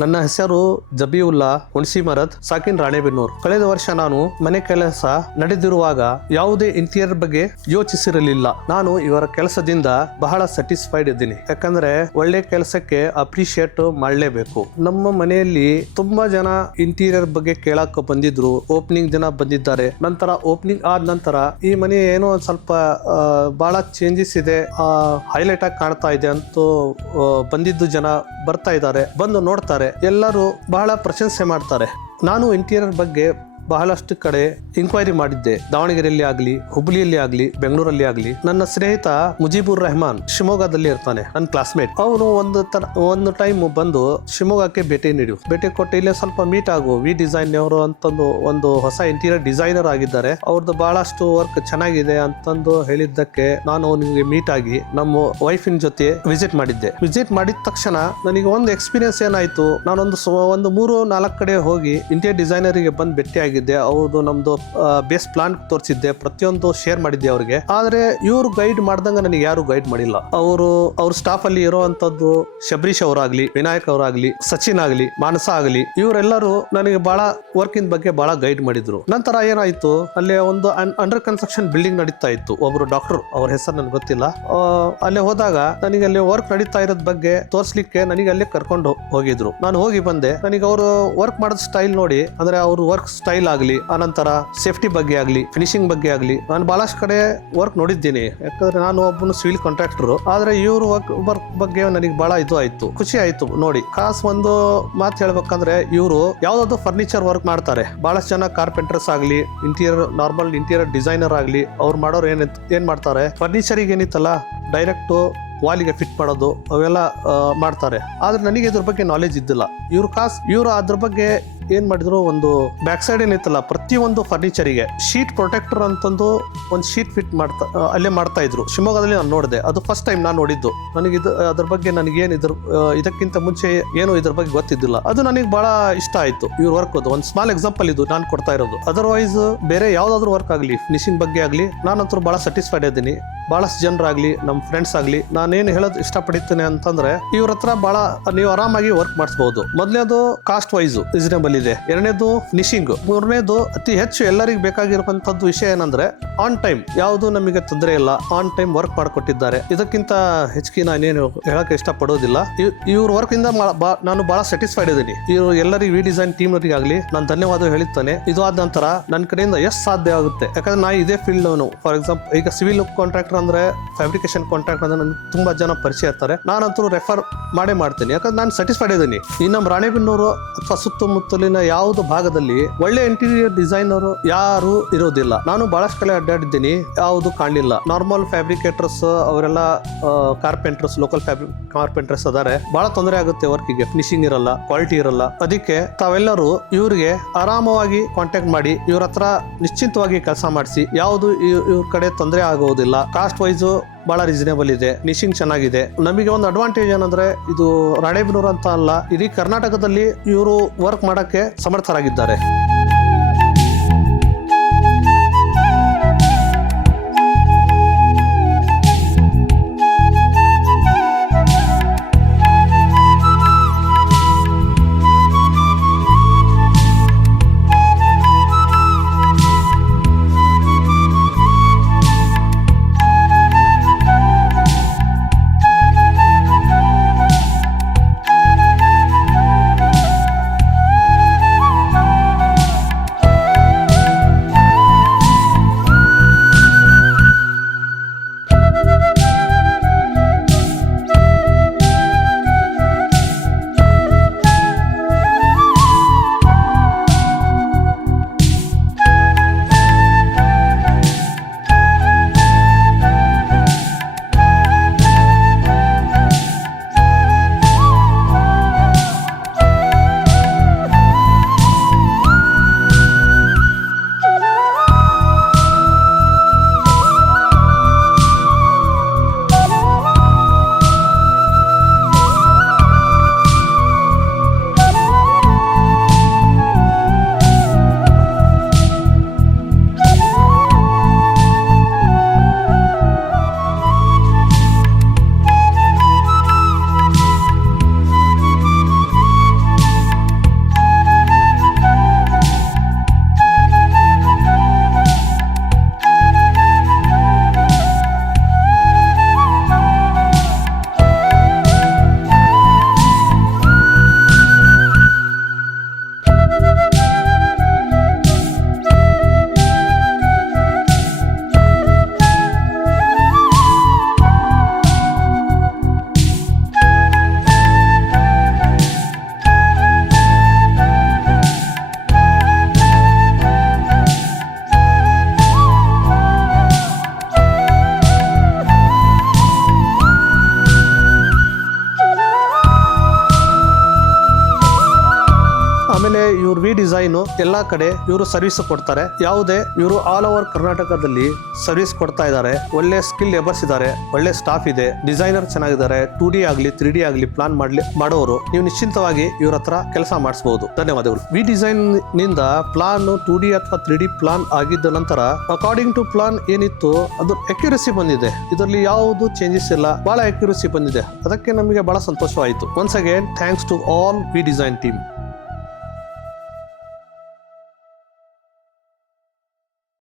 ನನ್ನ ಹೆಸರು ಜಬೀವುಲ್ಲಾ ಹುಣಸಿ ಮರದ್, ಸಾಕಿನ್ ರಾಣೆಬೆನ್ನೂರು. ಕಳೆದ ವರ್ಷ ನಾನು ಮನೆ ಕೆಲಸ ನಡೆದಿರುವಾಗ ಯಾವುದೇ ಇಂಟೀರಿಯರ್ ಬಗ್ಗೆ ಯೋಚಿಸಿರಲಿಲ್ಲ. ನಾನು ಇವರ ಕೆಲಸದಿಂದ ಬಹಳ ಸ್ಯಾಟಿಸ್ಫೈಡ್ ಇದ್ದೀನಿ. ಯಾಕಂದ್ರೆ ಒಳ್ಳೆ ಕೆಲಸಕ್ಕೆ ಅಪ್ರಿಶಿಯೇಟ್ ಮಾಡಲೇಬೇಕು. ನಮ್ಮ ಮನೆಯಲ್ಲಿ ತುಂಬಾ ಜನ ಇಂಟೀರಿಯರ್ ಬಗ್ಗೆ ಕೇಳಕ್ ಬಂದಿದ್ರು. ಓಪನಿಂಗ್ ದಿನ ಬಂದಿದ್ದಾರೆ. ನಂತರ ಓಪನಿಂಗ್ ಆದ ನಂತರ ಈ ಮನೆ ಏನೋ ಸ್ವಲ್ಪ ಬಹಳ ಚೇಂಜಸ್ ಇದೆ, ಹೈಲೈಟ್ ಆಗಿ ಕಾಣ್ತಾ ಇದೆ ಅಂತ ಬಂದಿದ್ದು ಜನ ಬರ್ತಾ ಇದ್ದಾರೆ, ಬಂದು ನೋಡ್ತಾರೆ, ಎಲ್ಲರೂ ಬಹಳ ಪ್ರಶಂಸೆ ಮಾಡ್ತಾರೆ. ನಾನು ಇಂಟೀರಿಯರ್ ಬಗ್ಗೆ ಬಹಳಷ್ಟು ಕಡೆ ಇಂಕ್ವೈರಿ ಮಾಡಿದ್ದೆ. ದಾವಣಗೆರೆಯಲ್ಲಿ ಆಗ್ಲಿ, ಹುಬ್ಬಳ್ಳಿಯಲ್ಲಿ ಆಗ್ಲಿ, ಬೆಂಗಳೂರಲ್ಲಿ ಆಗ್ಲಿ. ನನ್ನ ಸ್ನೇಹಿತ ಮುಜೀಬುರ್ ರೆಹಮಾನ್ ಶಿವಮೊಗ್ಗದಲ್ಲಿ ಇರ್ತಾನೆ, ನನ್ನ ಕ್ಲಾಸ್ಮೇಟ್. ಅವನು ಒಂದು ಟೈಮ್ ಬಂದು ಶಿವಮೊಗ್ಗಕ್ಕೆ ಭೇಟಿ ಕೊಟ್ಟು ಇಲ್ಲೇ ಸ್ವಲ್ಪ ಮೀಟ್ ಆಗು, ವಿ ಡಿಸೈನ್ ಅವರು ಅಂತಂದು ಒಂದು ಹೊಸ ಇಂಟೀರಿಯರ್ ಡಿಸೈನರ್ ಆಗಿದ್ದಾರೆ, ಅವ್ರದ್ದು ಬಹಳಷ್ಟು ವರ್ಕ್ ಚೆನ್ನಾಗಿದೆ ಅಂತಂದು ಹೇಳಿದ್ದಕ್ಕೆ ನಾನು ಅವನಿಗೆ ಮೀಟ್ ಆಗಿ ನಮ್ಮ ವೈಫಿನ ಜೊತೆ ವಿಸಿಟ್ ಮಾಡಿದ್ದೆ. ವಿಸಿಟ್ ಮಾಡಿದ ತಕ್ಷಣ ನನಗೆ ಒಂದು ಎಕ್ಸ್ಪೀರಿಯನ್ಸ್ ಏನಾಯ್ತು, ನಾನೊಂದು 3-4 ಕಡೆ ಹೋಗಿ ಇಂಟೀರಿಯರ್ ಡಿಸೈನರ್ಗೆ ಬಂದು ಭೇಟಿ ಆಗಿದ್ದೆ. ಅವ್ರದ್ದು ನಮ್ದು ಬೇಸ್ ಪ್ಲಾನ್ ತೋರಿಸಿದ್ದೆ, ಪ್ರತಿಯೊಂದು ಶೇರ್ ಮಾಡಿದ್ದೆ ಅವ್ರಿಗೆ. ಆದ್ರೆ ಇವ್ರು ಗೈಡ್ ಮಾಡ್ದಂಗ ನನಗೆ ಯಾರು ಗೈಡ್ ಮಾಡಿಲ್ಲ. ಅವ್ರ ಸ್ಟಾಫ್ ಅಲ್ಲಿ ಇರುವಂತದ್ದು ಶಬರೀಶ್ ಅವರಾಗ್ಲಿ, ವಿನಾಯಕ್ ಅವರಾಗ್ಲಿ, ಸಚಿನ್ ಆಗ್ಲಿ, ಮಾನಸ ಆಗ್ಲಿ, ಇವರೆಲ್ಲರೂ ನನಗೆ ಬಹಳ ವರ್ಕಿನ ಬಗ್ಗೆ ಬಹಳ ಗೈಡ್ ಮಾಡಿದ್ರು. ನಂತರ ಏನಾಯ್ತು, ಅಲ್ಲಿ ಒಂದು ಅಂಡರ್ ಕನ್ಸ್ಟ್ರಕ್ಷನ್ ಬಿಲ್ಡಿಂಗ್ ನಡೀತಾ ಇತ್ತು. ಒಬ್ರು ಡಾಕ್ಟರ್, ಅವ್ರ ಹೆಸರು ನನಗೆ ಗೊತ್ತಿಲ್ಲ. ಅಲ್ಲೇ ಹೋದಾಗ ನನಗೆ ಅಲ್ಲಿ ವರ್ಕ್ ನಡೀತಾ ಇರೋದ್ ಬಗ್ಗೆ ತೋರ್ಸ್ಲಿಕ್ಕೆ ನನಗೆ ಅಲ್ಲೇ ಕರ್ಕೊಂಡು ಹೋಗಿದ್ರು. ನಾನು ಹೋಗಿ ಬಂದೆ. ನನಗೆ ಅವರು ವರ್ಕ್ ಮಾಡೋದ್ ಸ್ಟೈಲ್ ನೋಡಿ, ಅಂದ್ರೆ ಅವ್ರ ವರ್ಕ್ ಸ್ಟೈಲ್ ಆಗ್ಲಿ, ಆನಂತರ ಸೇಫ್ಟಿ ಬಗ್ಗೆ ಆಗ್ಲಿ, ಫಿನಿಶಿಂಗ್ ಬಗ್ಗೆ ಆಗ್ಲಿ, ನಾನು ಬಹಳಷ್ಟು ಕಡೆ ವರ್ಕ್ ನೋಡಿದ್ದೀನಿ. ಯಾಕಂದ್ರೆ ನಾನು ಒಬ್ಬನು ಸಿವಿಲ್ ಕಾಂಟ್ರಾಕ್ಟರ್. ಆದ್ರೆ ಇವ್ರ ವರ್ಕ್ ಬಗ್ಗೆ ನನಗೆ ಬಹಳ ಇದು ಆಯ್ತು, ಖುಷಿ ಆಯ್ತು ನೋಡಿ. ಖಾಸ್ ಒಂದು ಮಾತು ಹೇಳ್ಬೇಕಂದ್ರೆ, ಇವರು ಯಾವ್ದಾದ್ರು ಫರ್ನಿಚರ್ ವರ್ಕ್ ಮಾಡ್ತಾರೆ. ಬಹಳಷ್ಟು ಜನ ಕಾರ್ಪೆಂಟರ್ಸ್ ಆಗ್ಲಿ, ನಾರ್ಮಲ್ ಇಂಟೀರಿಯರ್ ಡಿಸೈನರ್ ಆಗ್ಲಿ, ಅವ್ರು ಮಾಡೋರು ಏನ್ ಮಾಡ್ತಾರೆ, ಫರ್ನಿಚರಿಗೆ ಏನಿತ್ತಲ್ಲ ಡೈರೆಕ್ಟ್ ವಾಲಿಗೆ ಫಿಟ್ ಮಾಡೋದು ಅವೆಲ್ಲ ಮಾಡ್ತಾರೆ. ಆದ್ರೆ ನನಗೆ ಇದ್ರ ಬಗ್ಗೆ ನಾಲೆಜ್ ಇದ್ದಿಲ್ಲ. ಇವ್ರು ಅದ್ರ ಬಗ್ಗೆ ಏನ್ ಮಾಡಿದ್ರು, ಒಂದು ಬ್ಯಾಕ್ ಸೈಡ್ ಏನಿತ್ತಲ್ಲ ಪ್ರತಿಯೊಂದು ಫರ್ನಿಚರಿಗೆ ಶೀಟ್ ಪ್ರೊಟೆಕ್ಟರ್ ಅಂತಂದು ಒಂದು ಶೀಟ್ ಫಿಟ್ ಅಲ್ಲೇ ಮಾಡ್ತಾ ಇದ್ರು. ಶಿವಮೊಗ್ಗದಲ್ಲಿ ನಾನು ನೋಡಿದೆ, ಅದು ಫಸ್ಟ್ ಟೈಮ್ ನಾನು ನೋಡಿದ್ದು. ನನಗೆ ಅದ್ರ ಬಗ್ಗೆ ನನಗೇನು ಇದಕ್ಕಿಂತ ಮುಂಚೆ ಏನು ಇದ್ರ ಬಗ್ಗೆ ಗೊತ್ತಿದ್ದಿಲ್ಲ. ಅದು ನನಗೆ ಬಹಳ ಇಷ್ಟ ಆಯ್ತು ಇವ್ರ ವರ್ಕ್. ಒಂದು ಸ್ಮಾಲ್ ಎಕ್ಸಾಂಪಲ್ ಇದು ನಾನು ಕೊಡ್ತಾ ಇರೋದು. ಅದರ್ವೈಸ್ ಬೇರೆ ಯಾವ್ದಾದ್ರು ವರ್ಕ್ ಆಗ್ಲಿ, ಫಿನಿಶಿಂಗ್ ಬಗ್ಗೆ ಆಗ್ಲಿ, ನಾನಂತೂ ಬಹಳ ಸ್ಯಾಟಿಸ್ಫೈಡ್ ಇದ್ದೀನಿ. ಬಹಳಷ್ಟು ಜನರಾಗ್ಲಿ, ನಮ್ಮ ಫ್ರೆಂಡ್ಸ್ ಆಗ್ಲಿ, ನಾನೇನು ಹೇಳೋದು ಇಷ್ಟಪಡ್ತೀನಿ ಅಂತಂದ್ರೆ, ಇವ್ರ ಹತ್ರ ಬಹಳ ನೀವು ಆರಾಮಾಗಿ ವರ್ಕ್ ಮಾಡಿಸಬಹುದು. ಮೊದಲನೇದು ಕಾಸ್ಟ್ ವೈಸ್ ರೀಸನೇಬಲ್ ಇದೆ, ಎರಡನೇದು ಫಿನಿಶಿಂಗ್, ಮೂರನೇದು ಅತಿ ಹೆಚ್ಚು ಎಲ್ಲರಿಗೂ ಬೇಕಾಗಿರುವಂತದ್ದು ವಿಷಯ ಏನಂದ್ರೆ ಆನ್ ಟೈಮ್. ಯಾವುದು ನಮಗೆ ತೊಂದರೆ ಇಲ್ಲ, ಆನ್ ಟೈಮ್ ವರ್ಕ್ ಮಾಡಿಕೊಟ್ಟಿದ್ದಾರೆ. ಇದಕ್ಕಿಂತ ಹೆಚ್ಚಿಗೆ ನಾನೇನು ಹೇಳಕ್ಕೆ ಇಷ್ಟಪಡೋದಿಲ್ಲ. ಇವ್ರ ವರ್ಕ್ ಇಂದ ನಾನು ಬಹಳ ಸ್ಯಾಟಿಸ್ಫೈಡ್ ಇದ್ದೀನಿ. ಇವ್ರು ಎಲ್ಲರಿಗೂ ವಿ ಡಿಸೈನ್ ಟೀಮ್ ಅವರಿಗಾಗ್ಲಿ ನಾನು ಧನ್ಯವಾದ ಹೇಳಿರ್ತಾನೆ. ಇದು ಆದ ನಂತರ ನನ್ನ ಕಡೆಯಿಂದ ಎಷ್ಟು ಸಾಧ್ಯ ಆಗುತ್ತೆ, ಯಾಕಂದ್ರೆ ನಾ ಇದೇ ಫೀಲ್ಡ್ ಅವನು. ಫಾರ್ ಎಕ್ಸಾಂಪಲ್ ಈಗ ಸಿವಿಲ್ ಕಾಂಟ್ರಾಕ್ಟರ್ ಅಂದ್ರೆ, ಫ್ಯಾಬ್ರಿಕೇಶನ್ ಕಾಂಟ್ರಾಕ್ಟರ್ ಅಂದ್ರೆ ನನಗೆ ತುಂಬಾ ಜನ ಪರಿಚಯ ಇರ್ತಾರೆ. ನಾನಂತೂ ರೆಫರ್ ಮಾಡ್ತೀನಿ, ಯಾಕಂದ್ರೆ ನಾನು ಸ್ಯಾಟಿಸ್ಫೈಡ್ ಇದ್ದೀನಿ. ಈ ನಮ್ಮ ರಾಣೆಬೆನ್ನೂರು ಅಥವಾ ಸುತ್ತಮುತ್ತಲಿನ ಯಾವುದು ಭಾಗದಲ್ಲಿ ಒಳ್ಳೆ ಇಂಟೀರಿಯರ್ ಡಿಸೈನರ್ ಯಾರು ಇರೋದಿಲ್ಲ. ನಾನು ಬಹಳಷ್ಟು ಕಡೆ ಅಡ್ಡಾಡಿದ್ದೀನಿ, ಯಾವುದು ಕಾಣಲಿಲ್ಲ. ನಾರ್ಮಲ್ ಫ್ಯಾಬ್ರಿಕೇಟರ್ಸ್ ಅವರೆಲ್ಲ ಕಾರ್ಪೆಂಟರ್ಸ್, ಲೋಕಲ್ ಕಾರ್ಪೆಂಟರ್ಸ್ ಅದಾರೆ. ಬಹಳ ತೊಂದರೆ ಆಗುತ್ತೆ ವರ್ಕಿಗೆ, ಫಿನಿಶಿಂಗ್ ಇರಲ್ಲ, ಕ್ವಾಲಿಟಿ ಇರಲ್ಲ. ಅದಕ್ಕೆ ತಾವೆಲ್ಲರೂ ಇವ್ರಿಗೆ ಆರಾಮವಾಗಿ ಕಾಂಟ್ಯಾಕ್ಟ್ ಮಾಡಿ, ಇವ್ರ ಹತ್ರ ನಿಶ್ಚಿಂತವಾಗಿ ಕೆಲಸ ಮಾಡಿಸಿ. ಯಾವುದು ಇವ್ರ ಕಡೆ ತೊಂದರೆ ಆಗೋದಿಲ್ಲ. ಕಾಸ್ಟ್ ವೈಸ್ ಬಹಳ ರೀಸನೇಬಲ್ ಇದೆ, ಫಿನಿಶಿಂಗ್ ಚೆನ್ನಾಗಿದೆ. ನಮಗೆ ಒಂದು ಅಡ್ವಾಂಟೇಜ್ ಏನಂದ್ರೆ, ಇದು ರಾಣೆಬೆನ್ನೂರು ಅಂತ ಅಲ್ಲ, ಇಡೀ ಕರ್ನಾಟಕದಲ್ಲಿ ಇವರು ವರ್ಕ್ ಮಾಡಕ್ಕೆ ಸಮರ್ಥರಾಗಿದ್ದಾರೆ. ಆಮೇಲೆ ಇವ್ರ ವಿ ಡಿಸೈನ್ ಎಲ್ಲಾ ಕಡೆ ಇವರು ಸರ್ವಿಸ್ ಕೊಡ್ತಾರೆ. ಯಾವುದೇ ಇವರು ಆಲ್ ಓವರ್ ಕರ್ನಾಟಕದಲ್ಲಿ ಸರ್ವಿಸ್ ಕೊಡ್ತಾ ಇದ್ದಾರೆ. ಒಳ್ಳೆ ಸ್ಕಿಲ್ ಲೇಬರ್ಸ್ ಇದ್ದಾರೆ, ಒಳ್ಳೆ ಸ್ಟಾಫ್ ಇದೆ, ಡಿಸೈನರ್ ಚೆನ್ನಾಗಿದ್ದಾರೆ. 2D ಆಗ್ಲಿ 3D ಆಗ್ಲಿ ಪ್ಲಾನ್ ಮಾಡೋರು ನೀವು ನಿಶ್ಚಿಂತವಾಗಿ ಇವ್ರ ಹತ್ರ ಕೆಲಸ ಮಾಡಿಸಬಹುದು. ಧನ್ಯವಾದಗಳು. ವಿ ಡಿಸೈನ್ ನಿಂದ ಪ್ಲಾನ್ 2D ಅಥವಾ 3D ಪ್ಲಾನ್ ಆಗಿದ್ದ ನಂತರ ಅಕಾರ್ಡಿಂಗ್ ಟು ಪ್ಲಾನ್ ಏನಿತ್ತು ಅದು ಅಕ್ಯುರಸಿ ಬಂದಿದೆ. ಇದರಲ್ಲಿ ಯಾವುದು ಚೇಂಜಸ್ ಇಲ್ಲ, ಬಹಳ ಅಕ್ಯುರಸಿ ಬಂದಿದೆ. ಅದಕ್ಕೆ ನಮಗೆ ಬಹಳ ಸಂತೋಷವಾಯಿತು. Once again thanks to all V design team.